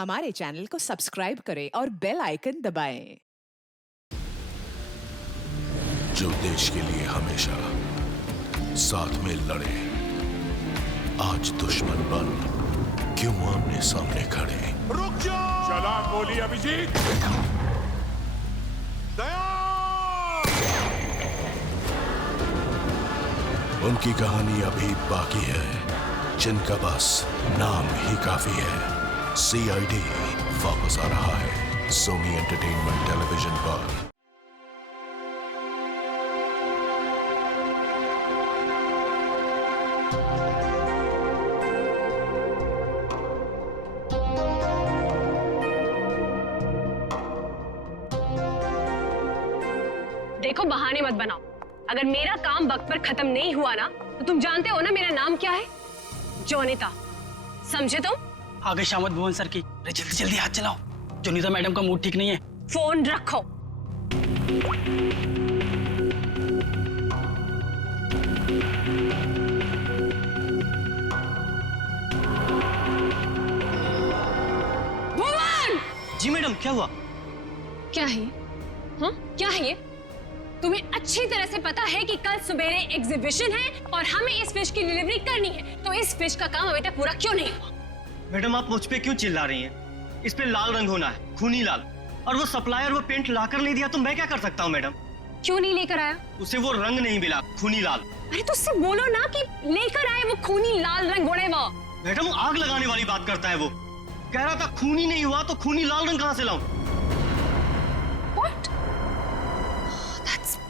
हमारे चैनल को सब्सक्राइब करें और बेल आइकन दबाएं। जो देश के लिए हमेशा साथ में लड़े, आज दुश्मन बन क्यों आमने सामने खड़े। रुक जाओ! चला गोली अभिजीत! दया! उनकी कहानी अभी बाकी है, जिनका बस नाम ही काफी है। CID वापस आ रहा है सोनी एंटरटेनमेंट टेलीविजन पर। देखो, बहाने मत बनाओ। अगर मेरा काम वक्त पर खत्म नहीं हुआ ना, तो तुम जानते हो ना मेरा नाम क्या है? जोनिता। समझे तुम? आ गए शामत भुवन सर की। अरे जल्दी जल्दी हाथ चलाओ, जोनिता मैडम का मूड ठीक नहीं है। फोन रखो। भुवन! जी मैडम, क्या हुआ? क्या है? हाँ, क्या है ये? तुम्हें अच्छी तरह से पता है कि कल सुबेरे एग्जीबिशन है और हमें इस फिश की डिलीवरी करनी है, तो इस फिश का काम अभी तक पूरा क्यों नहीं हुआ? मैडम, आप मुझ पे क्यों चिल्ला रही हैं? इस पे लाल रंग होना है, खूनी लाल। और वो सप्लायर वो पेंट लाकर नहीं दिया तो मैं क्या कर सकता हूँ मैडम? क्यों नहीं लेकर आया? उसे वो रंग नहीं मिला, खूनी लाल। अरे तो उससे बोलो ना कि लेकर आए वो खूनी लाल रंग घोड़े वो। मैडम, आग लगाने वाली बात करता है वो। कह रहा था खूनी नहीं हुआ तो खूनी लाल रंग कहाँ से लाऊं? What?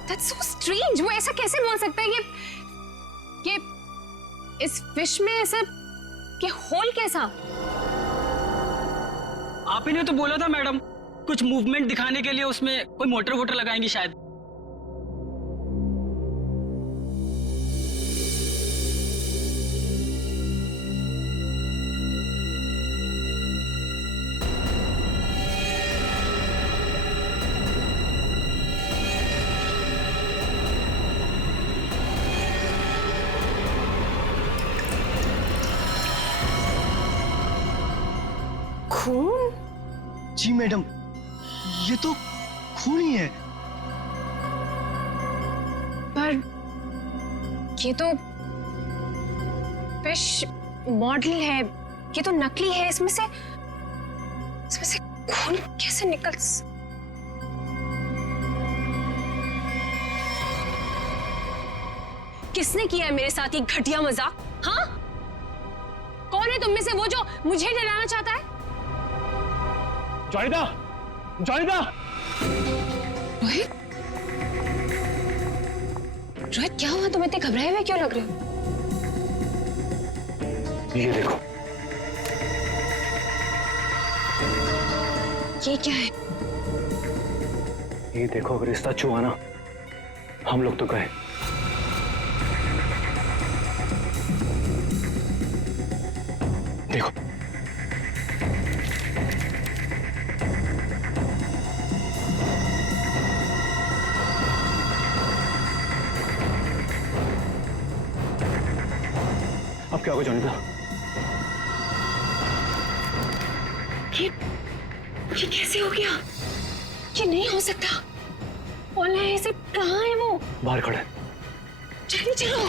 That's so strange. वो ऐसा कैसे बोल सकता है कि इस फिश में ऐसा कि होल कैसा? आप ही ने तो बोला था मैडम, कुछ मूवमेंट दिखाने के लिए उसमें कोई मोटर वोटर लगाएंगी शायद। खून? जी मैडम, ये तो खून ही है। पर ये तो फिश मॉडल है, ये तो नकली है। इसमें से खून कैसे निकल? किसने किया है मेरे साथ ये घटिया मजाक? हाँ, कौन है तुम में से वो जो मुझे डराना चाहता है? जोनिता! जोनिता! रोहित, रोहित क्या हुआ? तुम इतने घबराए हुए क्यों लग रहे हो? ये देखो। ये क्या है? ये देखो, अगर रिश्ता छुआ ना, हम लोग तो गए। देखो। अब क्या होगा जोनिता? ये कैसे हो गया? ये नहीं हो सकता। ओला ऐसे कहाँ है वो? बाहर खड़ा है। जल्दी चलो।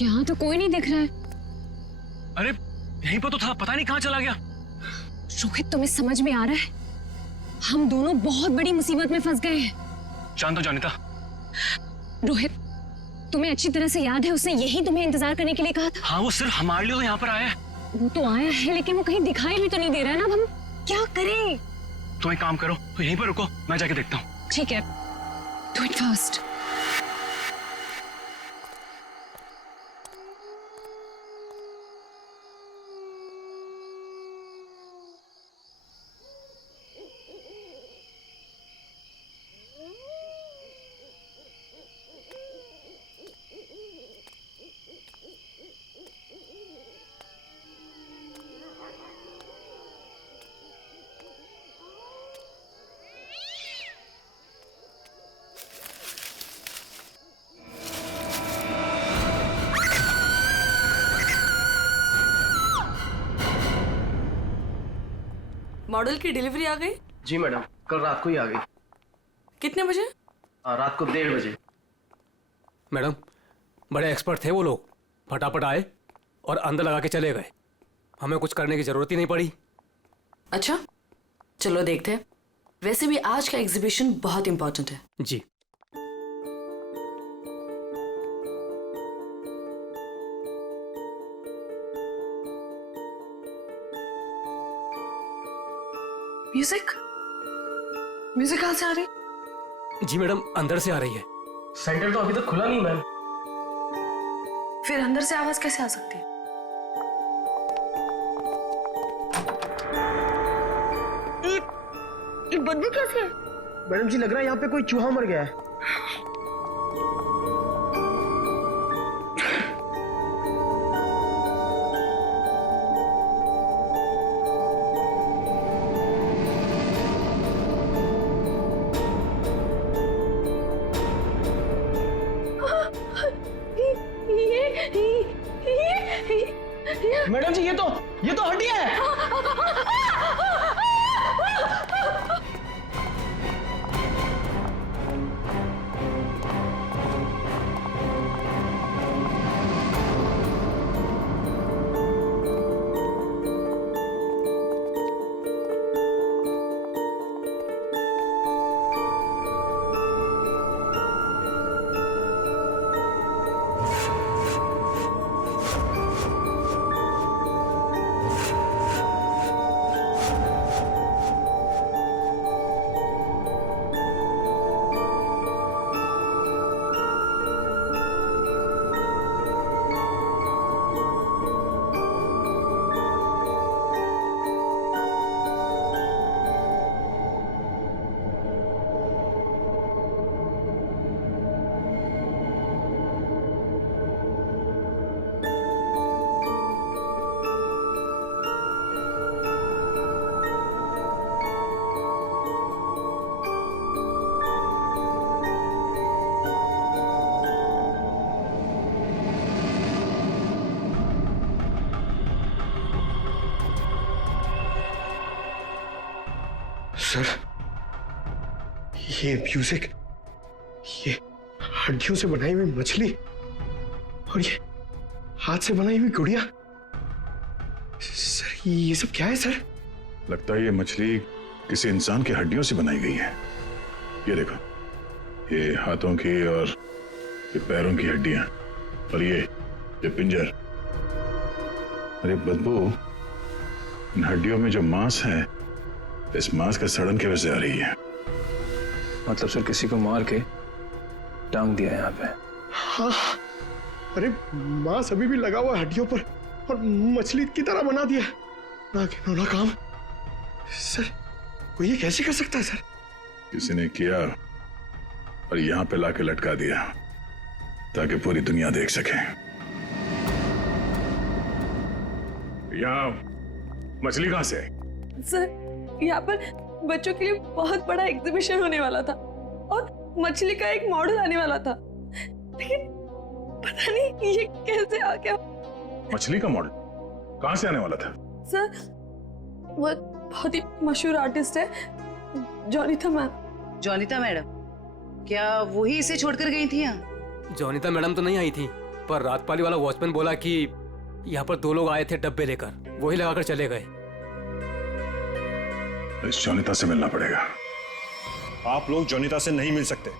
यहाँ तो कोई नहीं दिख रहा है। अरे यहीं पर तो था, पता नहीं कहाँ चला गया। रोहित, तुम्हें समझ में आ रहा है? हम दोनों बहुत बड़ी मुसीबत में फंस गए हैं। जान दो जोनिता। रोहित, तुम्हें अच्छी तरह से याद है उसने यही तुम्हें इंतजार करने के लिए कहा था? हाँ, वो सिर्फ हमारे लिए तो यहाँ पर आया है। वो तो आया है, लेकिन वो कहीं दिखाई भी तो नहीं दे रहा है ना। अब हम क्या करें? तुम एक काम करो, तो यहीं पर रुको, मैं जाके देखता हूँ। ठीक है, डू इट फास्ट। मॉडल की डिलीवरी आ गई? जी मैडम, कल रात को ही आ गई। कितने बजे? रात को 1:30 बजे। मैडम, बड़े एक्सपर्ट थे वो लोग, फटाफट आए और अंदर लगा के चले गए। हमें कुछ करने की जरूरत ही नहीं पड़ी। अच्छा, चलो देखते हैं। वैसे भी आज का एग्जीबिशन बहुत इंपॉर्टेंट है। जी। म्यूजिक कहाँ से आ रही? जी मैडम, अंदर से आ रही है। सेंटर तो अभी तक खुला नहीं मैम। फिर अंदर से आवाज कैसे आ सकती है? ये बदबू कैसे है? मैडम जी, लग रहा है यहाँ पे कोई चूहा मर गया है। मैडम जी, ये तो हड्डियां है। सर, ये म्यूजिक, ये हड्डियों से बनाई हुई मछली और ये हाथ से बनाई हुई गुड़िया, सर ये सब क्या है सर? लगता है ये मछली किसी इंसान की हड्डियों से बनाई गई है। ये देखो, ये हाथों की और ये पैरों की हड्डियां और ये पिंजर। अरे बदबू, इन हड्डियों में जो मांस है, इस मांस का सड़न की वजह से आ रही है। मतलब सर किसी को मार के टांग दिया यहाँ पे। हाँ, अरे मांस अभी भी लगा हुआ हड्डियों पर और मछली की तरह बना दिया। ना घिनौना काम सर, कोई ये कैसे कर सकता है सर? किसी ने किया और यहाँ पे लाके लटका दिया ताकि पूरी दुनिया देख सके। यहाँ मछली कहाँ से है? सर, यहाँ पर बच्चों के लिए बहुत बड़ा एग्जीबिशन होने वाला था और मछली का एक मॉडल आने वाला था, लेकिन पता नहीं ये कैसे आ गया। मछली का मॉडल कहाँ से आने वाला था? सर, वो बहुत ही मशहूर आर्टिस्ट है, जोनिता मैम। जोनिता मैडम, क्या वही इसे छोड़कर गई थी यहाँ? जोनिता मैडम तो नहीं आई थी, पर रात पाली वाला वॉचमैन बोला कि यहाँ पर 2 लोग आए थे डब्बे लेकर, वही लगाकर चले गए। इस जोनिता से मिलना पड़ेगा। आप लोग जोनिता से नहीं मिल सकते।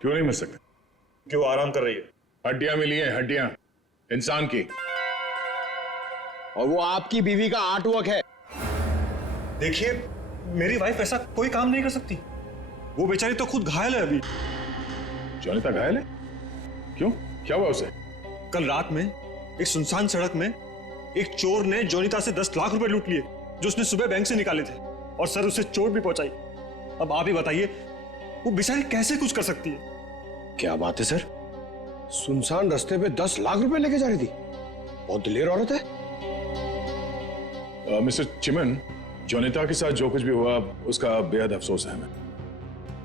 क्यों नहीं मिल सकते? क्यों? आराम कर रही है। हड्डियां मिली हैं, हड्डियां इंसान की, और वो आपकी बीवी का आर्टवर्क है। देखिए, मेरी वाइफ ऐसा कोई काम नहीं कर सकती। वो बेचारी तो खुद घायल है अभी। जोनिता घायल है? क्यों, क्या हुआ उसे? कल रात में एक सुनसान सड़क में एक चोर ने जोनिता से 10 लाख रुपए लूट लिए जो उसने सुबह बैंक से निकाले थे, और सर उसे चोट भी पहुंचाई। अब आप ही बताइए, वो बेचारी कैसे कुछ कर सकती है? क्या बात है सर, सुनसान रास्ते पे 10 लाख रुपए लेके जा रही थी। बहुत दिलेर औरत है। मिस्टर चिमन, जोनिता के साथ जो कुछ भी हुआ उसका बेहद अफसोस है हमें,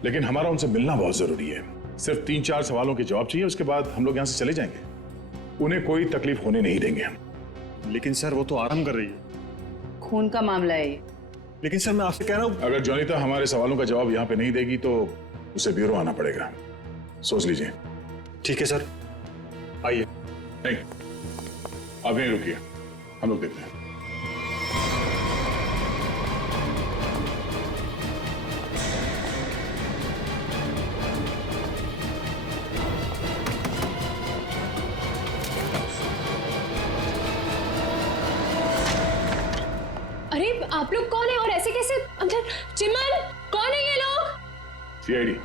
लेकिन हमारा उनसे मिलना बहुत जरूरी है। सिर्फ 3-4 सवालों के जवाब चाहिए, उसके बाद हम लोग यहाँ से चले जाएंगे। उन्हें कोई तकलीफ होने नहीं देंगे हम। लेकिन सर, वो तो आराम कर रही है। खून का मामला है ये। लेकिन सर मैं आपसे कह रहा हूँ, अगर जोनिता हमारे सवालों का जवाब यहाँ पे नहीं देगी तो उसे ब्यूरो आना पड़ेगा। सोच लीजिए। ठीक है सर, आइए। नहीं, आप यहीं रुकिए, हम लोग देखते हैं। अरे आप लोग कौन है और ऐसे कैसे अंदर? चिमन, कौन है ये लोग? सीआईडी।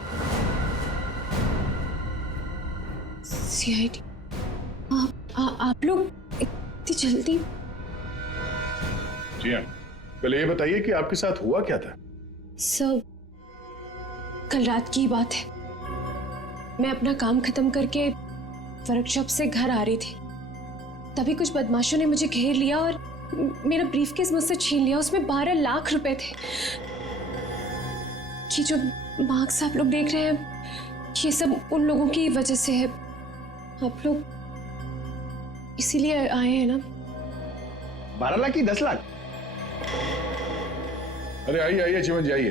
सीआईडी? आप लोग इतनी जल्दी? जी हाँ, पहले ये बताइए कि आपके साथ हुआ क्या था? सब कल रात की बात है। मैं अपना काम खत्म करके वर्कशॉप से घर आ रही थी, तभी कुछ बदमाशों ने मुझे घेर लिया और मेरा ब्रीफकेस मुझसे छीन लिया। उसमें 12 लाख रुपए थे। ये जो मार्क्स आप लोग देख रहे हैं, ये सब उन लोगों की वजह से है। आप लोग इसीलिए आए हैं ना? 12 लाख की 10 लाख? अरे आइए आइए चिमन जी आइए।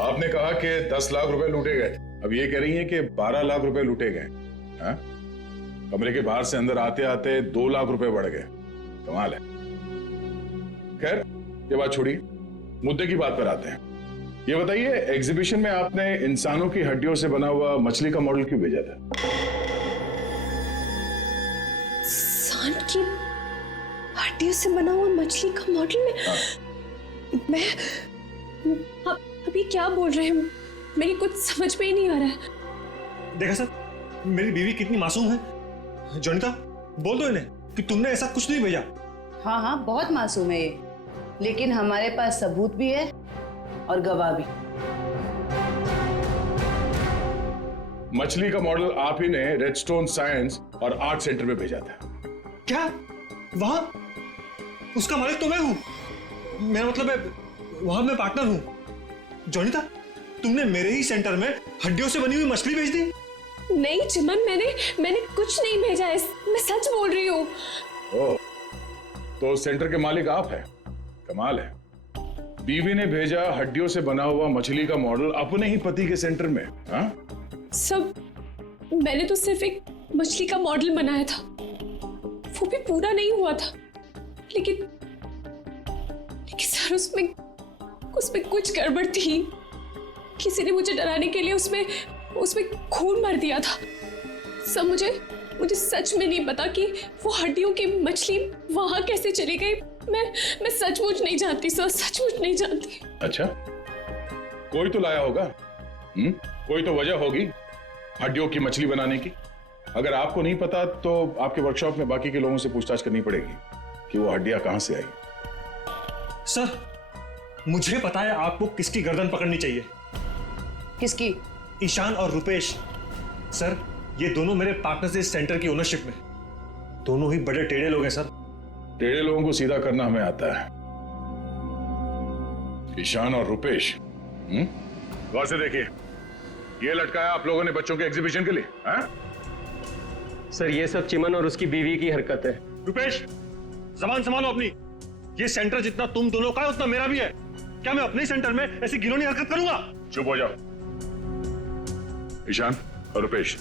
आपने कहा कि 10 लाख रुपए लूटे गए, अब ये कह रही हैं कि 12 लाख रुपए लूटे गए। हाँ? कमरे के बाहर से अंदर आते आते 2 लाख रुपए बढ़ गए। कमाल है। खैर ये बात छोड़िए, मुद्दे की बात पर आते हैं। ये बताइए, एग्जीबिशन में आपने इंसानों की हड्डियों से बना हुआ मछली का मॉडल क्यों भेजा था? इंसान की हड्डियों से बना हुआ मछली का मॉडल में? मैं अब ये क्या बोल रहे हैं? मेरी कुछ समझ में ही नहीं आ रहा है। देखा सर, मेरी बीवी कितनी मासूम है। जोनिता, बोल दो इन्हें कि तुमने ऐसा कुछ नहीं भेजा। हाँ हाँ, बहुत मासूम है ये, लेकिन हमारे पास सबूत भी है और गवाह भी। मछली का मॉडल आप ही ने रेडस्टोन साइंस और आर्ट सेंटर में भेजा था। क्या? वहां उसका मालिक तो मैं हूं। मेरा मतलब है वहां मैं पार्टनर हूं। जोनिता, तुमने मेरे ही सेंटर में हड्डियों से बनी हुई मछली भेज दी? नहीं चिमन, मैंने कुछ नहीं भेजा है, मैं सच बोल रही हूँ। ओह, तो सेंटर के मालिक आप हैं। कमाल है। बीवी ने भेजा हड्डियों से बना हुआ मछली का मॉडल अपने ही पति के सेंटर में। हाँ? सब मैंने तो सिर्फ एक मछली का मॉडल बनाया था, वो भी पूरा नहीं हुआ था। लेकिन सर उसमें कुछ गड़बड़ थी। किसी ने मुझे डराने के लिए उसमें खून भर दिया था। सब मुझे सच में नहीं पता कि वो हड्डियों की मछली वहां कैसे चली गई। मैं सचमुच नहीं जानती सर, सचमुच नहीं जानती। अच्छा, कोई तो लाया होगा। कोई तो वजह होगी हड्डियों की मछली बनाने की। अगर आपको नहीं पता तो आपके वर्कशॉप में बाकी के लोगों से पूछताछ करनी पड़ेगी कि वो हड्डियां कहां से आई। सर, मुझे पता है आपको किसकी गर्दन पकड़नी चाहिए। किसकी? ईशान और रुपेश। सर, ये दोनों मेरे पार्टनर्स इस सेंटर की ओनरशिप में। दोनों ही बड़े टेढ़े लोग हैं सर। टेढ़े लोगों को सीधा करना हमें आता है। ईशान और रुपेश, गौर से देखिए, ये लटकाया आप लोगों ने बच्चों के एग्जीबिशन के लिए। हाँ? सर, ये सब चिमन और उसकी बीवी की हरकत है। रुपेश, जबान संभालो अपनी। ये सेंटर जितना तुम दोनों का है उतना मेरा भी है। क्या मैं अपने सेंटर में ऐसी घिनौनी हरकत करूंगा? चुप हो जाओ। ईशान और रुपेश,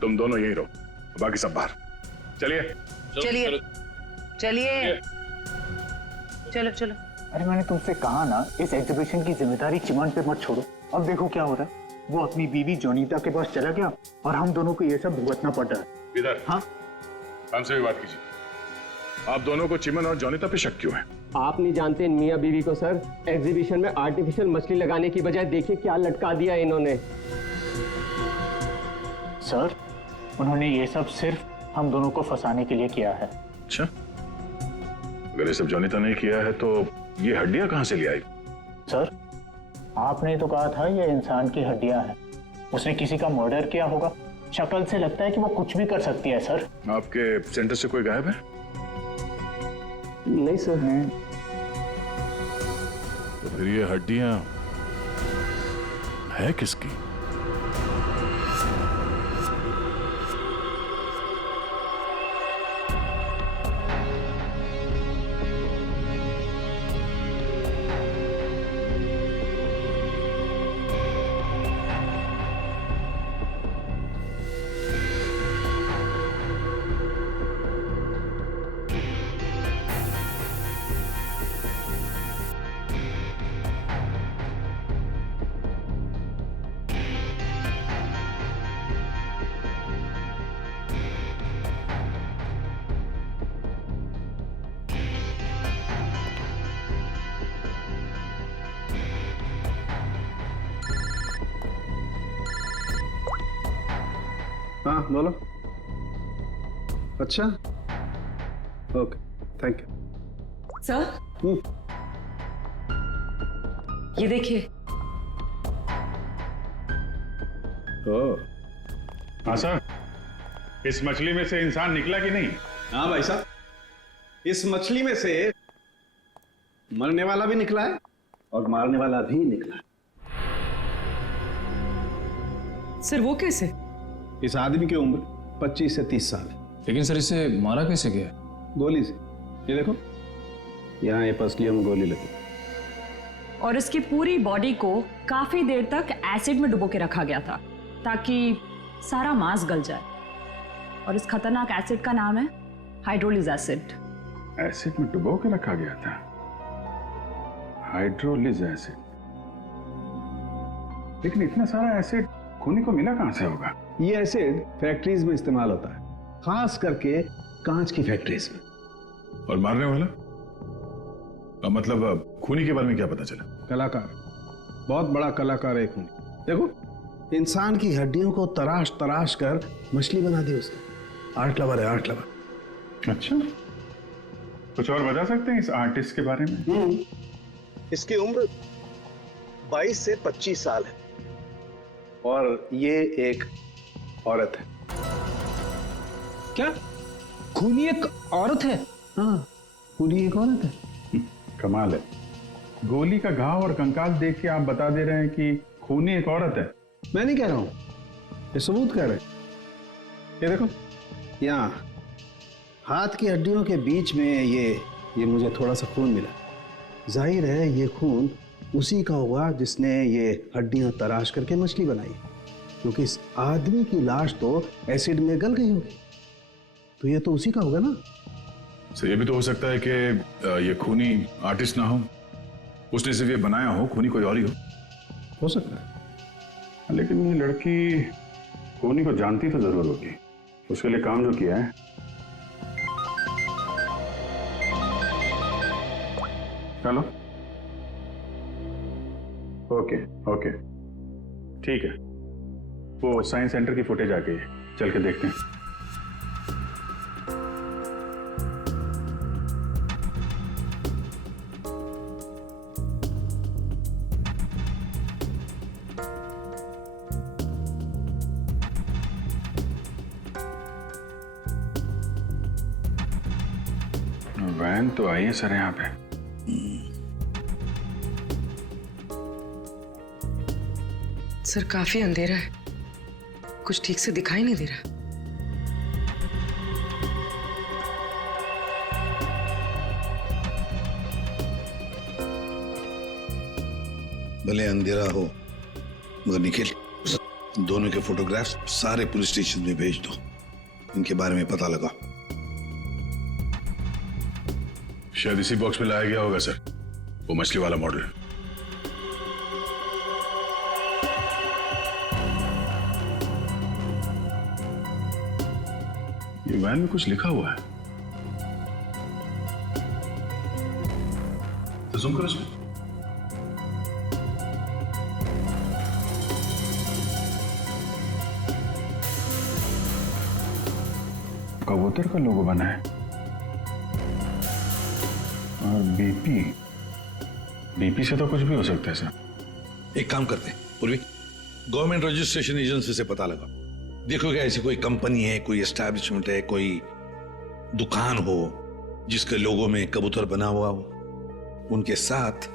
तुम दोनों यहीं रहो, बाकी सब बाहर। चलिए चलिए चलिए, चलो चलो। अरे मैंने तुमसे कहा ना, इस एग्जीबिशन की जिम्मेदारी चिमन पे मत छोड़ो। अब देखो क्या हो रहा है। वो अपनी बीवी जोनीता के पास चला गया और हम दोनों को ये सब भुगतना पड़ रहा है। इधर। हाँ, हमसे भी बात कीजिए। आप दोनों को चिमन और जोनीता पे शक क्यों है? आप नहीं जानते मियाँ बीवी को सर। एग्जीबिशन में आर्टिफिशियल मछली लगाने की बजाय देखिए क्या लटका दिया इन्होंने। सर, उन्होंने ये सब सिर्फ हम दोनों को फंसाने के लिए किया है। अच्छा, अगर ये सब जोनीता ने किया है तो ये हड्डियां कहां से ले आई? सर, आपने तो कहा था ये इंसान की हड्डियां हैं। उसने किसी का मर्डर किया होगा। शक्ल से लगता है कि वो कुछ भी कर सकती है। सर, आपके सेंटर से कोई गायब है? नहीं सर। तो फिर ये हड्डियां है किसकी? हाँ बोलो। अच्छा, ओके, थैंक यू। सर, ये देखिए। हाँ सर, इस मछली में से इंसान निकला कि नहीं? हाँ भाई साहब, इस मछली में से मरने वाला भी निकला है और मारने वाला भी निकला है। सर वो कैसे? इस आदमी की उम्र 25 से 30 साल है। लेकिन सर इसे मारा कैसे गया? गोली से। ये देखो, यहाँ ये पसलियों में गोली लगी। और इसकी पूरी बॉडी को काफी देर तक एसिड में डुबो के रखा गया था ताकि सारा मांस गल जाए। और इस खतरनाक एसिड का नाम है हाइड्रोलिज एसिड। एसिड में डुबो के रखा गया था? हाइड्रोलिज एसिड। लेकिन इतना सारा एसिड खूनी को मिला कहां से होगा? ये एसिड फैक्ट्रीज में इस्तेमाल होता है, खास करके कांच की फैक्ट्रीज में। और मारने वाला? मतलब खूनी के बारे में क्या पता चला? कलाकार, बहुत बड़ा कलाकार है खूनी। देखो, इंसान की हड्डियों को तराश तराश कर मछली बना दी उसने। आर्ट लवर है, आर्ट लवर। अच्छा, कुछ और बता सकते हैं इस आर्टिस्ट के बारे में? इसकी उम्र 22 से 25 साल है और ये एक औरत है। क्या खूनी एक औरत है? हाँ, खूनी एक औरत है। कमाल है, गोली का घाव और कंकाल देख के आप बता दे रहे हैं कि खूनी एक औरत है। मैं नहीं कह रहा हूं, ये सबूत कह रहे हैं। ये देखो, यहाँ हाथ की हड्डियों के बीच में ये मुझे थोड़ा सा खून मिला। जाहिर है ये खून उसी का होगा जिसने ये हड्डियां तराश करके मछली बनाई, क्योंकि इस आदमी की लाश तो एसिड में गल गई होगी, तो ये तो उसी का होगा ना। सर, ये भी तो हो सकता है कि ये खूनी आर्टिस्ट ना हो, उसने सिर्फ ये बनाया हो, खूनी कोई और ही हो सकता है। लेकिन ये लड़की खूनी को जानती तो जरूर होगी, उसके लिए काम जो किया है। चलो, ओके ओके, ठीक है, वो साइंस सेंटर की फुटेज आ गई है, चल के देखते हैं। वैन तो आई है सर यहाँ पे। सर काफी अंधेरा है, कुछ ठीक से दिखाई नहीं दे रहा। भले अंधेरा हो मगर निखिल, दोनों के फोटोग्राफ्स सारे पुलिस स्टेशन में भेज दो, इनके बारे में पता लगा। शायद इसी बॉक्स में लाया गया होगा सर, वो मछली वाला मॉडल। ये वैन में कुछ लिखा हुआ है, तो जूम करो इसमें। कबूतर का लोगो बना है और बीपी से तो कुछ भी हो सकता है सर। एक काम करते हैं पूर्वी, गवर्नमेंट रजिस्ट्रेशन एजेंसी से पता लगा, देखो क्या ऐसी कोई कंपनी है, कोई एस्टैब्लिशमेंट है, कोई दुकान हो जिसके लोगो में कबूतर बना हुआ हो, उनके साथ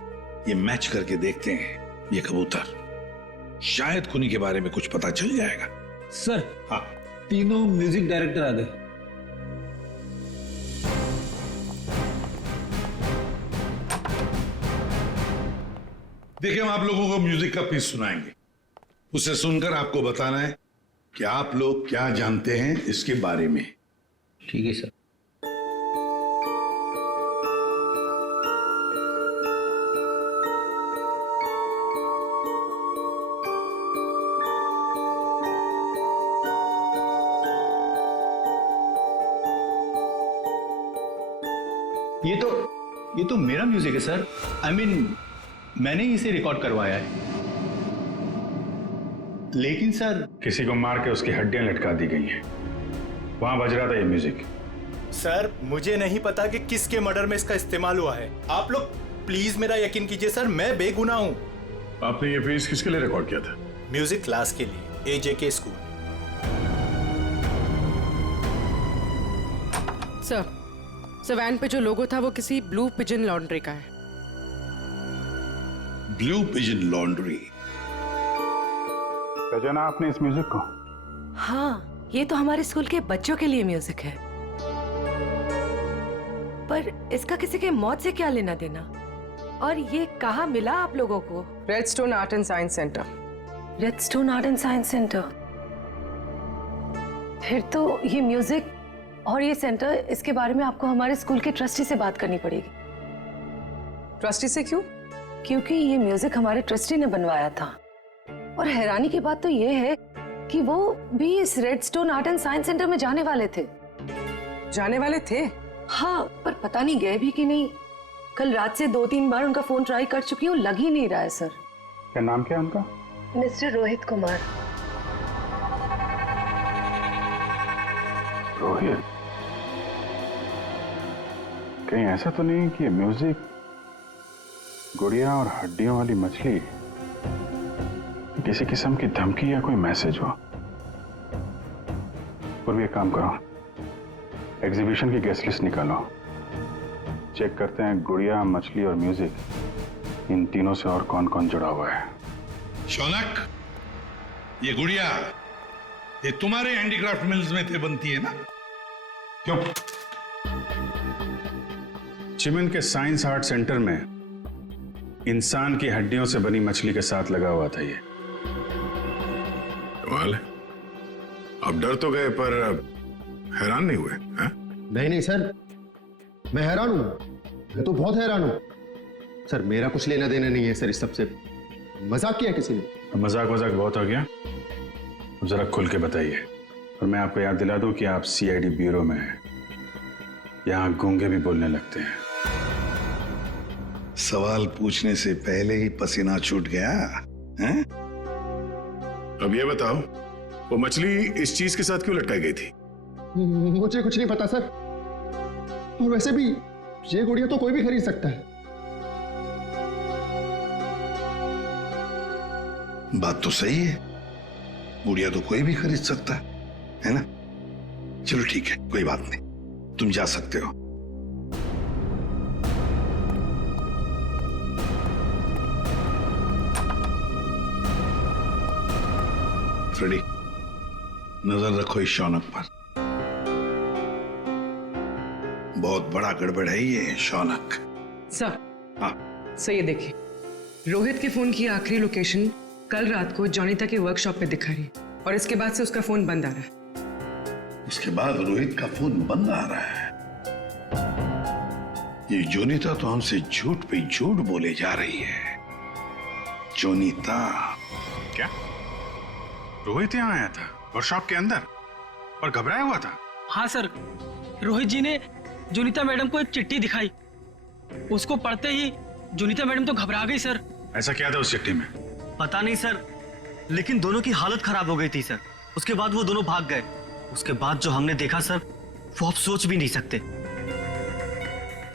ये मैच करके देखते हैं ये कबूतर, शायद खूनी के बारे में कुछ पता चल जाएगा। सर, हाँ, तीनों म्यूजिक डायरेक्टर आ गए। देखिए, हम आप लोगों को म्यूजिक का पीस सुनाएंगे, उसे सुनकर आपको बताना है कि आप लोग क्या जानते हैं इसके बारे में। ठीक है सर। ये तो मेरा म्यूजिक है सर। I mean, मैंने ही इसे रिकॉर्ड करवाया है। लेकिन सर, किसी को मार के उसकी हड्डियां लटका दी गई हैं। वहां बज रहा था ये म्यूजिक। सर मुझे नहीं पता कि किसके मर्डर में इसका इस्तेमाल हुआ है। आप लोग प्लीज मेरा यकीन कीजिए सर, मैं बेगुनाह हूँ। आपने ये पीस किसके लिए रिकॉर्ड किया था? म्यूजिक क्लास के लिए, AJK स्कूल। सर वैन पे जो लोगो था वो किसी ब्लू पिजन लॉन्ड्री का है। Blue pigeon laundry? पहचाना आपने इस म्यूजिक को? हाँ, ये तो हमारे स्कूल के बच्चों के लिए म्यूजिक है। पर इसका किसी के मौत से क्या लेना देना? और ये कहाँ मिला आप लोगों को? Redstone art and science centre. Redstone art and science centre? फिर तो ये म्यूजिक और ये सेंटर, इसके बारे में आपको हमारे स्कूल के ट्रस्टी से बात करनी पड़ेगी। ट्रस्टी से क्यों? क्योंकि ये म्यूजिक हमारे ट्रस्टी ने बनवाया था। और हैरानी की बात तो ये है कि वो भी इस redstone art and science centre में जाने वाले थे। जाने वाले थे? हाँ, पर पता नहीं गए भी कि नहीं। कल रात से 2-3 बार उनका फोन ट्राई कर चुकी हूँ, लग ही नहीं रहा है सर। क्या नाम क्या है उनका? मिस्टर रोहित कुमार। रोहित? कहीं ऐसा तो नहीं कि म्यूजिक गुड़िया और हड्डियों वाली मछली किसी किस्म की धमकी या कोई मैसेज हो? और भी एक काम करो, एग्जीबिशन की गेस्ट लिस्ट निकालो, चेक करते हैं गुड़िया, मछली और म्यूजिक, इन तीनों से और कौन कौन जुड़ा हुआ है। शौनक, ये गुड़िया ये तुम्हारे हैंडीक्राफ्ट मिल्स में थे बनती है ना? क्यों? चिमन के साइंस आर्ट सेंटर में इंसान की हड्डियों से बनी मछली के साथ लगा हुआ था ये। कमाल है, अब डर तो गए पर हैरान नहीं हुए? नहीं सर, मैं हैरान हूं, मैं तो बहुत हैरान हूं सर। मेरा कुछ लेना देना नहीं है सर इस सबसे। मजाक किया किसी ने? मजाक बहुत हो गया, अब जरा खुल के बताइए। और मैं आपको याद दिला दूं कि आप CID ब्यूरो में हैं, यहां गूंगे भी बोलने लगते हैं। सवाल पूछने से पहले ही पसीना छूट गया हैं? अब ये बताओ, वो मछली इस चीज के साथ क्यों लटकाई गई थी? मुझे कुछ नहीं पता सर, और वैसे भी ये गुड़िया तो कोई भी खरीद सकता है। बात तो सही है, गुड़िया तो कोई भी खरीद सकता है ना? चलो ठीक है, कोई बात नहीं, तुम जा सकते हो। फ्रेडी, नजर रखो इस शौनक पर, बहुत बड़ा गड़बड़ है ये शौनक। सर, हाँ सर ये देखिए, रोहित के फोन की आखिरी लोकेशन कल रात को जोनीता के वर्कशॉप पे दिखा रही है, और इसके बाद से उसका फोन बंद आ रहा है। उसके बाद रोहित का फोन बंद आ रहा है? ये जोनीता तो हमसे झूठ पे झूठ बोले जा रही है। जोनीता? क्या रोहित यहाँ आया था वर्कशॉप के अंदर और घबराया हुआ था? हाँ सर, रोहित जी ने जोनीता मैडम को एक चिट्ठी दिखाई, उसको पढ़ते ही जोनीता मैडम तो घबरा गई सर। ऐसा क्या था उस चिट्ठी में? पता नहीं सर, लेकिन दोनों की हालत खराब हो गई थी सर। उसके बाद वो दोनों भाग गए। उसके बाद जो हमने देखा सर, वो आप सोच भी नहीं सकते।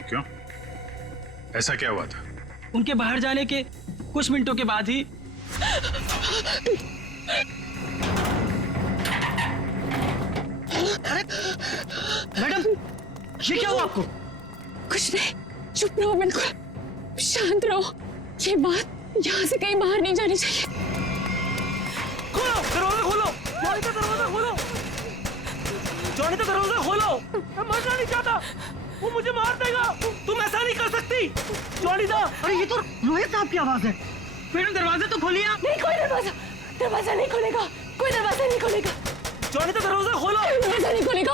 क्यों? ऐसा क्या हुआ था? उनके बाहर जाने के कुछ मिनटों के बाद ही मैडम, ये क्या हुआ आपको? कुछ नहीं, चुप रहो, बिल्कुल शांत रहो। ये बात यहाँ से कहीं बाहर नहीं जानी चाहिए। खोलो दरवाजा, खोलो जोनीता, दरवाजा खोलो जोनीता, दरवाजा खोलो। मैं मरना नहीं चाहता, वो मुझे मार देगा। तुम ऐसा नहीं कर सकती जोनीता। अरे ये तो रोहित साहब की आवाज है। मैडम दरवाजा तो खोलिए आप। नहीं, कोई दरवाजा नहीं खुलेगा, कोई दरवाजा नहीं खुलेगा। जोनीता दरवाजा खोलो। दरवाजा नहीं खुलेगा।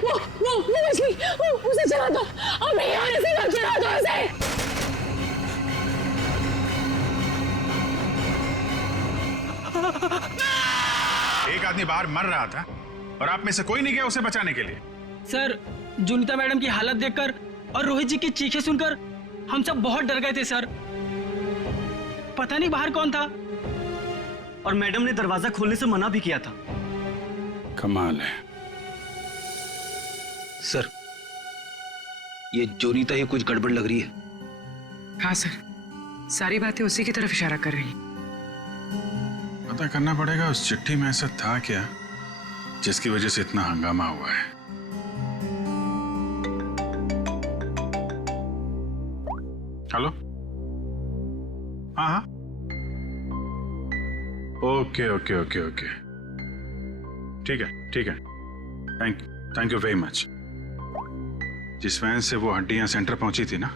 वो मछली, उसे चला दो, अब यहाँ से चला दो उसे। एक आदमी बाहर मर रहा था और आप में से कोई नहीं गया उसे बचाने के लिए? सर, जोनीता मैडम की हालत देखकर और रोहित जी की चीखें सुनकर हम सब बहुत डर गए थे सर। पता नहीं बाहर कौन था, और मैडम ने दरवाजा खोलने से मना भी किया था। कमाल है सर, ये जोनीता ही कुछ गड़बड़ लग रही है। हाँ सर, सारी बातें उसी की तरफ इशारा कर रही हैं। पता करना पड़ेगा उस चिट्ठी में ऐसा था क्या जिसकी वजह से इतना हंगामा हुआ है। हेलो, हाँ हाँ, ओके ओके ओके ओके, ठीक है, थैंक यू वेरी मच। जिस वैन से वो हड्डियां सेंटर पहुंची थी ना,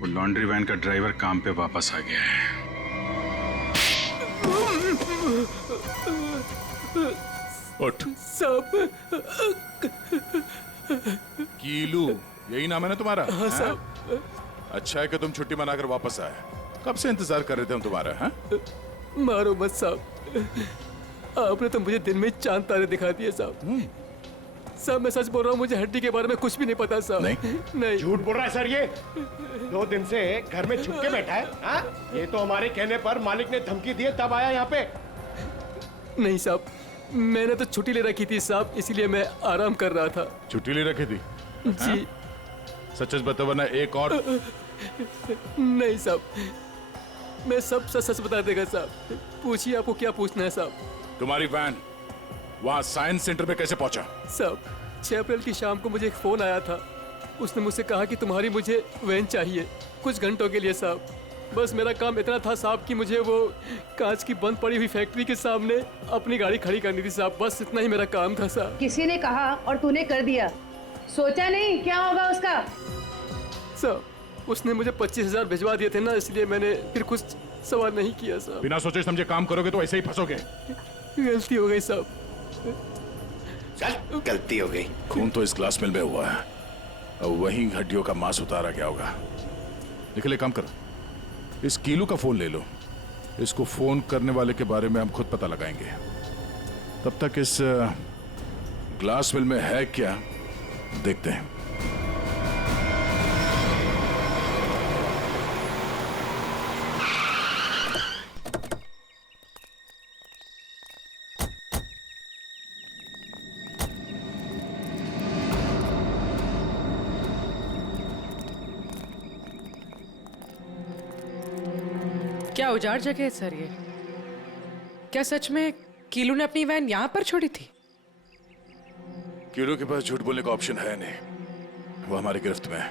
वो लॉन्ड्री वैन का ड्राइवर काम पे वापस आ गया है। उठ। साहब, कीलू, यही नाम है ना तुम्हारा? हाँ हैं? साहब। अच्छा है कि तुम छुट्टी मनाकर वापस आए। कब से इंतजार कर रहे थे हम तुम्हारा। हैं? मारो मत साहब, आपने तो मुझे दिन में चांद तारे दिखा दिए साहब। साहब मैं सच बोल रहा हूँ, मुझे हड्डी के बारे में कुछ भी नहीं पता साहब। नहीं झूठ बोल रहा है सर ये। 2 दिन से घर में छुप के बैठा है। हाँ? ये तो हमारे कहने पर मालिक ने धमकी दी तब आया यहाँ पे। नहीं साहब, मैंने तो छुट्टी ले रखी थी साहब, इसीलिए मैं आराम कर रहा था। छुट्टी ले रखी थी? जी। सच बता वरना एक और। नहीं साहब, मैं सब सच बता देगा साहब। पूछिए, आपको क्या पूछना है साहब। तुम्हारी वैन वहाँ साइंस सेंटर में कैसे पहुंचा? साहब 6 अप्रैल की शाम को मुझे एक फोन आया था। उसने मुझसे कहा कि तुम्हारी मुझे वैन चाहिए कुछ घंटों के लिए साहब। बस मेरा काम इतना था साहब कि मुझे वो कांच की बंद पड़ी हुई फैक्ट्री के सामने अपनी गाड़ी खड़ी करनी थी साहब। बस इतना ही मेरा काम था साहब। किसी ने कहा और तूने कर दिया, सोचा नहीं क्या होगा उसका? साहब उसने मुझे 25,000 भिजवा दिए थे ना, इसलिए मैंने फिर कुछ सवाल नहीं किया साहब। बिना सोचे समझे काम करोगे तो ऐसे ही फंसोगे। गलती हो गई साहब। चल, गलती हो गई। खून तो इस ग्लास मिल में हुआ है, अब वहीं हड्डियों का मांस उतारा गया होगा। निकले, काम करो, इस कीलू का फोन ले लो। इसको फोन करने वाले के बारे में हम खुद पता लगाएंगे। तब तक इस ग्लास मिल में है क्या देखते हैं। क्या उजाड़ जगह है सर ये? क्या सच में कीलू ने अपनी वैन यहाँ पर छोड़ी थी? कीलू के पास झूठ बोलने का ऑप्शन है नहीं, वो हमारी गिरफ्त में है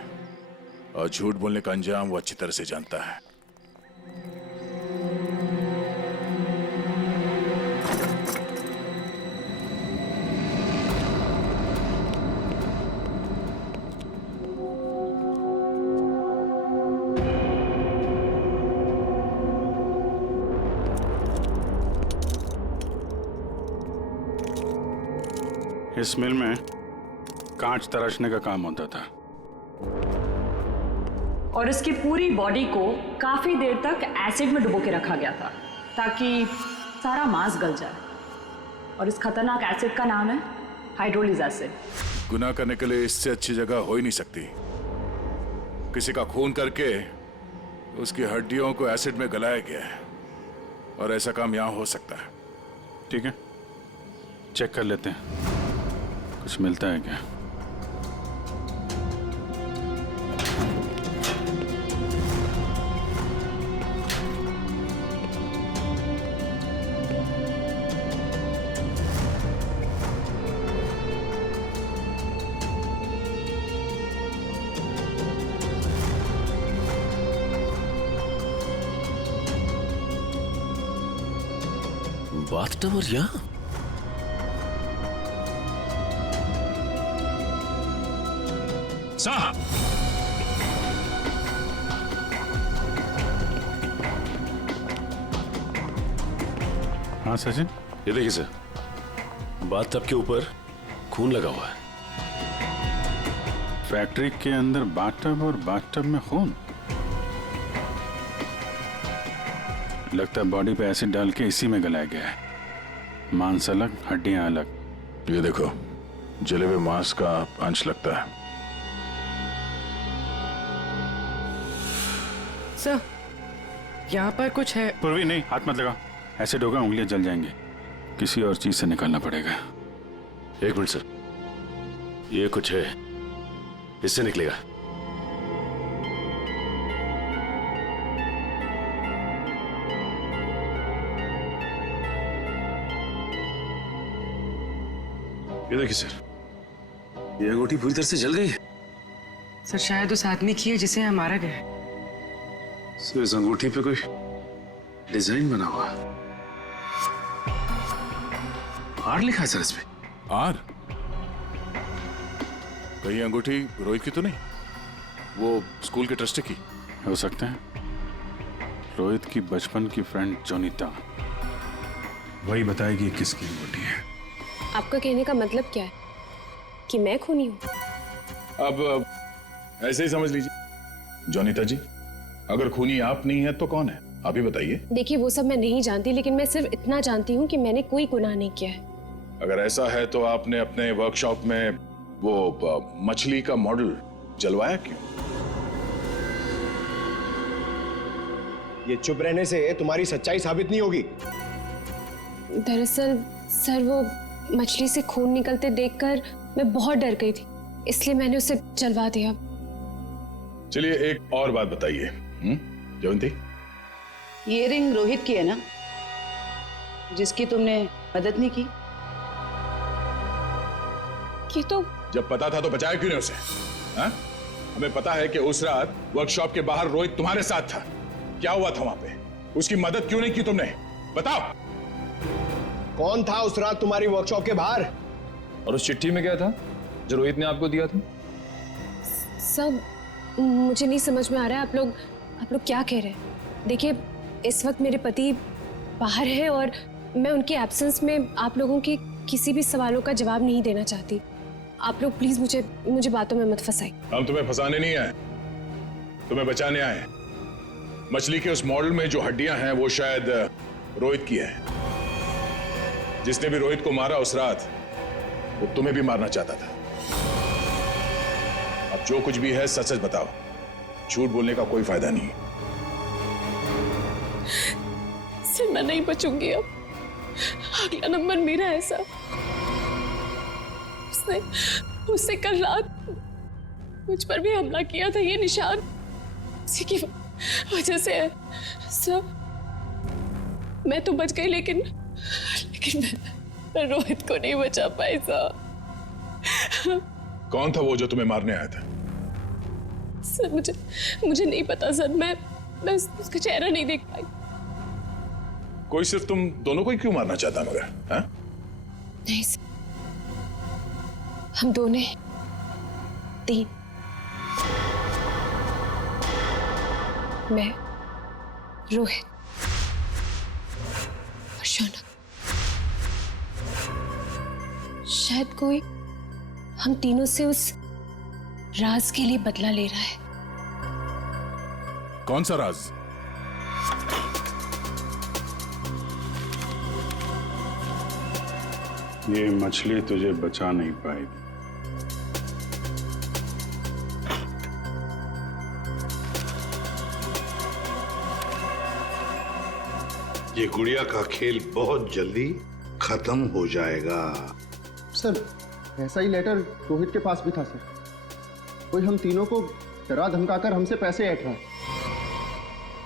और झूठ बोलने का अंजाम वो अच्छी तरह से जानता है। इस मिल में कांच तराशने का काम होता था और इसकी पूरी बॉडी को काफी देर तक एसिड में डुबो के रखा गया था ताकि सारा मांस गल जाए। और इस खतरनाक एसिड का नाम है हाइड्रोलिक एसिड। गुनाह करने के लिए इससे अच्छी जगह हो ही नहीं सकती। किसी का खून करके उसकी हड्डियों को एसिड में गलाया गया है और ऐसा काम यहां हो सकता है। ठीक है, चेक कर लेते हैं कुछ मिलता है क्या। बाथटब और यहाँ साहब, हाँ सचिन, ये देखिए सर, बाथटब के ऊपर खून लगा हुआ है। फैक्ट्री के अंदर बाथटब और बाथटब में खून। लगता है बॉडी पे एसिड डाल के इसी में गलाया गया है। मांस अलग, हड्डियां अलग। ये देखो, जले हुए मांस का अंश लगता है। सर, यहाँ पर कुछ है। पूर्वी नहीं, हाथ मत लगा। एसिड होगा, उंगलियां जल जाएंगी। किसी और चीज से निकालना पड़ेगा। एक मिनट सर, ये कुछ है, इससे निकलेगा। ये देखिए सर, ये अंगूठी पूरी तरह से जल गई है। सर शायद उस आदमी की है जिसे यहाँ मारा गया है। सर इस अंगूठी पे कोई डिजाइन बना हुआ, आर लिखा है सर इस पे। आर? कहीं अंगूठी रोहित की तो नहीं? वो स्कूल के ट्रस्टी की हो सकते हैं। रोहित की बचपन की फ्रेंड जोनीता, वही बताएगी किसकी अंगूठी है। आपका कहने का मतलब क्या है कि मैं खूनी हूँ? अब ऐसे ही समझ लीजिए। जोनीता जी, अगर खूनी आप नहीं है तो कौन है, आप ही बताइए। देखिए वो सब मैं नहीं जानती, लेकिन मैं सिर्फ इतना जानती हूँ कि मैंने कोई गुनाह नहीं किया है। अगर ऐसा है तो आपने अपने वर्कशॉप में वो मछली का मॉडल जलवाया क्यों? ये चुप रहने से तुम्हारी सच्चाई साबित नहीं होगी। दरअसल सर वो मछली से खून निकलते देखकर मैं बहुत डर गई थी, इसलिए मैंने उसे जलवा दिया। चलिए एक और बात बताइए जयंती। ये रिंग रोहित की है ना, जिसकी तुमने मदद नहीं की? ये तो जब पता था तो बचाया क्यों नहीं उसे? हाँ? हमें पता है कि उस रात वर्कशॉप के बाहर रोहित तुम्हारे साथ था। क्या हुआ था वहां पे? उसकी मदद क्यों नहीं की तुमने? बताओ। कौन था उस रात तुम्हारी वर्कशॉप के बाहर? और उस चिट्ठी में क्या था जो रोहित ने आपको दिया था? सब मुझे नहीं समझ में आ रहा है। आप लोग क्या कह रहे हैं? देखिए इस वक्त मेरे पति बाहर है और मैं उनके एब्सेंस में आप लोगों के किसी भी सवालों का जवाब नहीं देना चाहती। आप लोग प्लीज मुझे बातों में मत फंसाइए। हम तुम्हें फंसाने नहीं आए, तुम्हें बचाने आए। मछली के उस मॉडल में जो हड्डियां हैं वो शायद रोहित की है। जिसने भी रोहित को मारा उस रात वो तुम्हें भी मारना चाहता था। अब जो कुछ भी है सच सच बताओ, झूठ बोलने का कोई फायदा नहीं। सर मैं नहीं बचूंगी अब। अगला नंबर मेरा है सर। उसने कल रात मुझ पर भी हमला किया था। ये निशान उसी की वजह से है सर। मैं तो बच गई लेकिन मैं रोहित को नहीं बचा पाई साहब। कौन था वो जो तुम्हें मारने आया था? सर मुझे नहीं पता सर। मैं उसका चेहरा नहीं देख पाई। कोई सिर्फ तुम दोनों को ही क्यों मारना चाहता मगर? हाँ? नहीं सर, हम दोनों 3। मैं, रोहित और शौनक। शायद कोई हम तीनों से उस राज के लिए बदला ले रहा है। कौन सा राज? ये मछली तुझे बचा नहीं पाएगी। ये गुड़िया का खेल बहुत जल्दी खत्म हो जाएगा। सर ऐसा ही लेटर रोहित के पास भी था सर। कोई हम तीनों को डरा धमकाकर हमसे पैसे ऐंठ रहा है।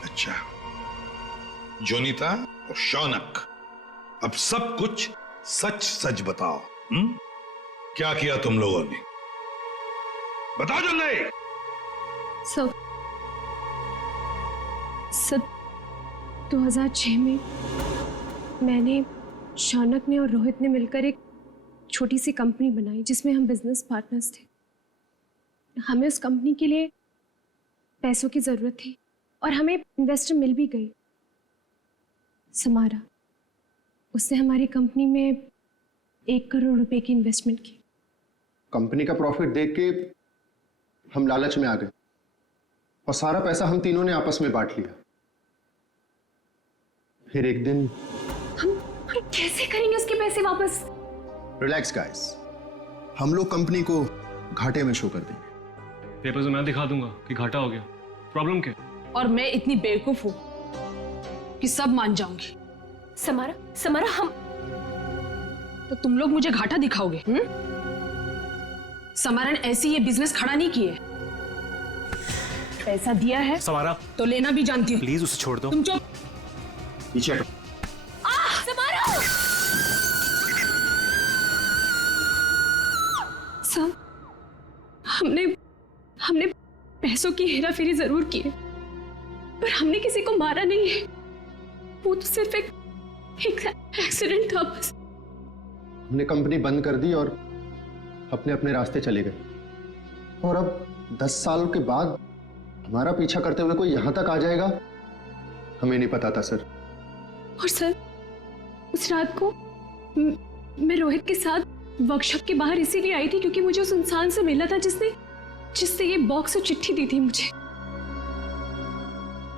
अच्छा, जोनीता और शौनक, अब सब कुछ सच सच बताओ। क्या किया तुम लोगों ने? बताओ जल्दी। सब 2006 में मैंने, शौनक ने और रोहित ने मिलकर एक छोटी सी कंपनी बनाई जिसमें हम बिजनेस पार्टनर्स थे। हमें उस कंपनी के लिए पैसों की जरूरत थी और हमें इन्वेस्टर मिल भी गई, समारा। उसने हमारी कंपनी में 1 करोड़ रुपए की इन्वेस्टमेंट की। कंपनी का प्रॉफिट देख के हम लालच में आ गए और सारा पैसा हम तीनों ने आपस में बांट लिया। फिर एक दिन हम कैसे करेंगे उसके पैसे वापस? रिलैक्स गाइस, हम लोग कंपनी को घाटे में शो कर देंगे। पेपर्स में मैं दिखा दूंगा कि घाटा हो गया। प्रॉब्लम क्या? और मैं इतनी बेवकूफ हूं कि सब मान जाऊंगी। समारा, समारा, हम तो तुम लोग मुझे घाटा दिखाओगे? समारा ने ऐसे ये बिजनेस खड़ा नहीं किए। पैसा दिया है समारा तो लेना भी जानती हूँ। प्लीज उसे छोड़ दो। तुम चुप। पीछे हटो। समारा! सम, हमने पैसों की हेराफेरी जरूर की है, पर हमने किसी को मारा नहीं है। वो तो सिर्फ एक एक्सीडेंट था बस। हमने कंपनी बंद कर दी और अपने अपने रास्ते चले गए। और अब 10 साल के बाद हमारा पीछा करते हुए कोई यहां तक आ जाएगा, हमें नहीं पता था सर। और सर, उस रात को मैं रोहित के साथ वर्कशॉप के बाहर इसीलिए आई थी क्योंकि मुझे उस इंसान से मिला था जिससे ये बॉक्स और चिट्ठी दी थी मुझे।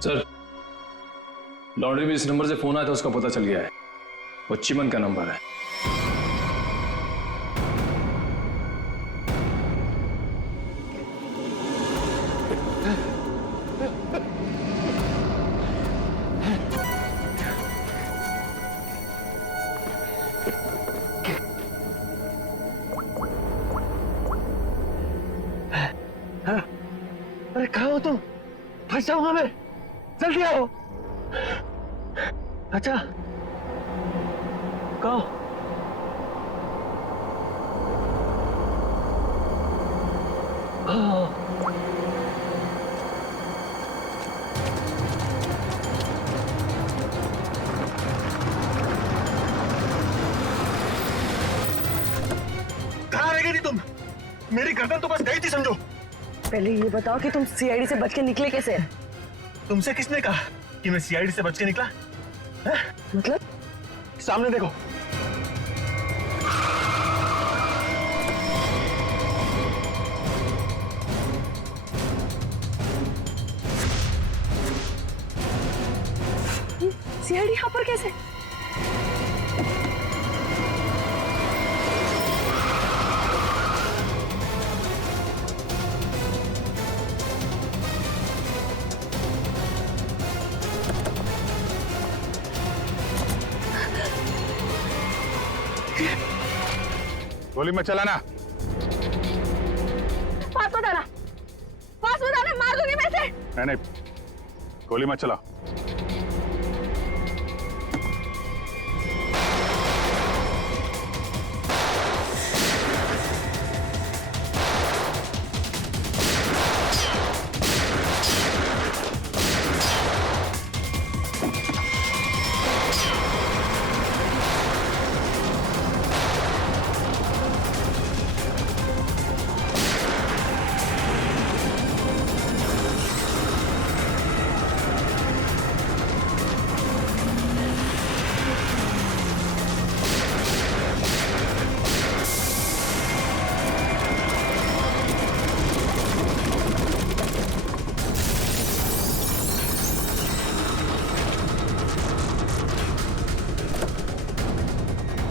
सर, लॉन्ड्री में इस नंबर से फोन आया था, उसका पता चल गया है। वो चिमन का नंबर है। अरे कहाँ हो तुम? फंस जाऊंगा मैं, जल्दी आओ। अच्छा कहो। कहाँ रह गई थी तुम? मेरी गर्दन तो बस गई थी समझो। पहले ये बताओ कि तुम सीआईडी से बच के निकले कैसे? तुमसे किसने कहा कि मैं सीआईडी से बच के निकला? मतलब? सामने देखो। सीआईडी यहाँ पर कैसे? गोली मत चलाना। पास मत आना, मार दूंगी मैं इसे। नहीं, गोली मत चलाओ।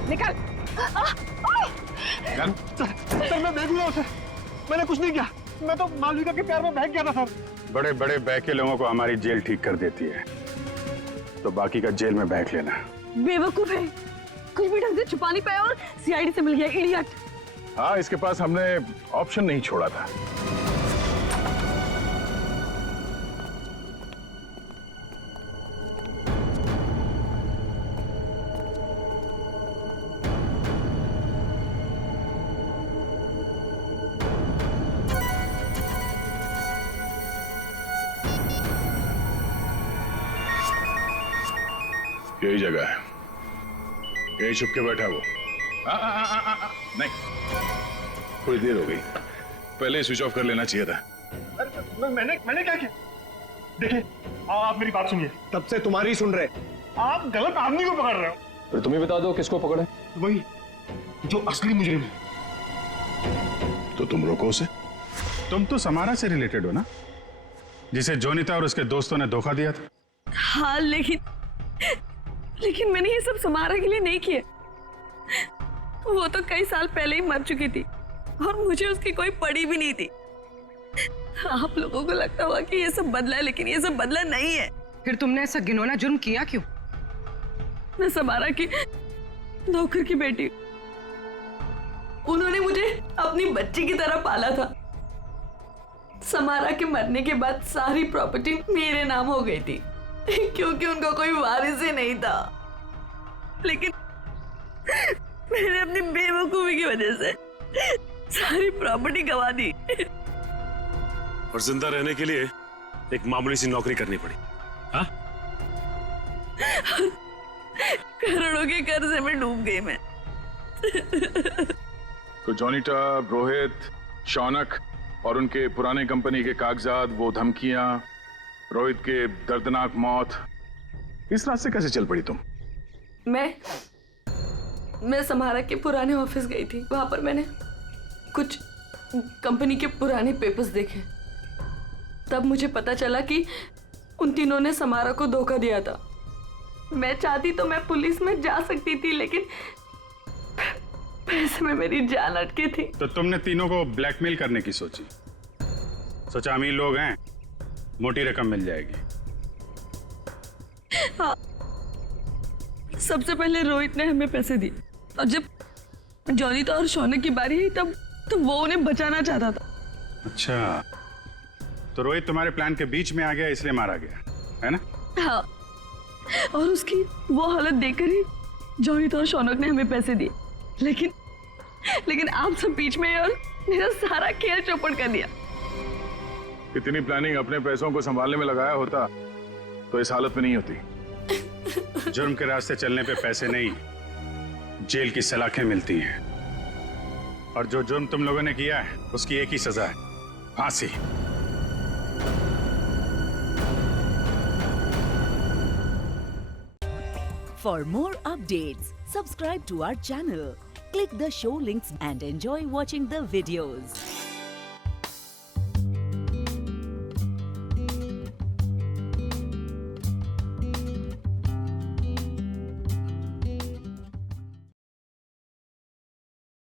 निकल। सर मैं देखूंगा उसे। मैंने कुछ नहीं किया, मैं तो मालविका के प्यार में बहक गया था सर। बड़े बड़े बहके लोगों को हमारी जेल ठीक कर देती है, तो बाकी का जेल में बहक लेना। बेवकूफ है, कुछ भी ढंग से छुपा नहीं पाया और सीआईडी से मिल गया, इडियट। हाँ, इसके पास हमने ऑप्शन नहीं छोड़ा था। यही जगह है, यही छुप के बैठा वो। नहीं, थोड़ी देर हो गई, पहले स्विच ऑफ कर लेना चाहिए था। मैंने क्या किया? देखिए, आप मेरी बात सुनिए। तब से तुम्हारी ही सुन रहे, आप गलत आदमी को पकड़ रहे हो। फिर तुम ही बता दो किसको पकड़े? वही जो असली मुजरिम है। तो तुम रोको उसे। तुम तो समारा से रिलेटेड हो ना, जिसे जोनिता और उसके दोस्तों ने धोखा दिया था। हाँ, लेकिन मैंने ये सब समारा के लिए नहीं किए। वो तो कई साल पहले ही मर चुकी थी और मुझे उसकी कोई पड़ी भी नहीं थी। आप लोगों को लगता होगा कि ये सब बदला है, लेकिन ये सब बदला नहीं है। फिर तुमने ऐसा घिनौना जुर्म किया क्यों? मैं समारा की नौकर की बेटी। उन्होंने मुझे अपनी बच्ची की तरह पाला था। समारा के मरने के बाद सारी प्रॉपर्टी मेरे नाम हो गई थी क्योंकि उनका कोई वारिस ही नहीं था। लेकिन मैंने अपनी बेवकूफी की वजह से सारी प्रॉपर्टी गंवा दी और जिंदा रहने के लिए एक मामूली सी नौकरी करनी पड़ी। हाँ? करोड़ों के कर्जे में डूब गई मैं। तो जोनीटा, रोहित, शौनक और उनके पुराने कंपनी के कागजात, वो धमकियां, रोहित के दर्दनाक मौत, इस रास्ते कैसे चल पड़ी तुम? मैं समारा के पुराने ऑफिस गई थी। वहां पर मैंने कुछ कंपनी के पुराने पेपर्स देखे। तब मुझे पता चला कि उन तीनों ने समारा को धोखा दिया था। मैं चाहती तो मैं पुलिस में जा सकती थी, लेकिन पैसे में मेरी जान अटकी थी। तो तुमने तीनों को ब्लैकमेल करने की सोची? सोचा अमीर लोग हैं, मोटी रकम मिल जाएगी। हाँ, सबसे पहले रोहित ने हमें पैसे दिए और जब जोनीता और शौनक की बारी आई तब वो उन्हें बचाना चाहता था। अच्छा, तो रोहित तुम्हारे प्लान के बीच में आ गया, इसलिए मारा गया, है ना? हाँ, और उसकी वो हालत देखकर ही जोनीता और शौनक ने हमें पैसे दिए। लेकिन आप सब बीच में और मेरा सारा खेल चौपट कर दिया। इतनी प्लानिंग अपने पैसों को संभालने में लगाया होता तो इस हालत में नहीं होती। जुर्म के रास्ते चलने पे पैसे नहीं, जेल की सलाखें मिलती हैं। और जो जुर्म तुम लोगों ने किया है उसकी एक ही सजा है, फांसी। For more updates, subscribe to our channel, click the show links and enjoy watching the videos.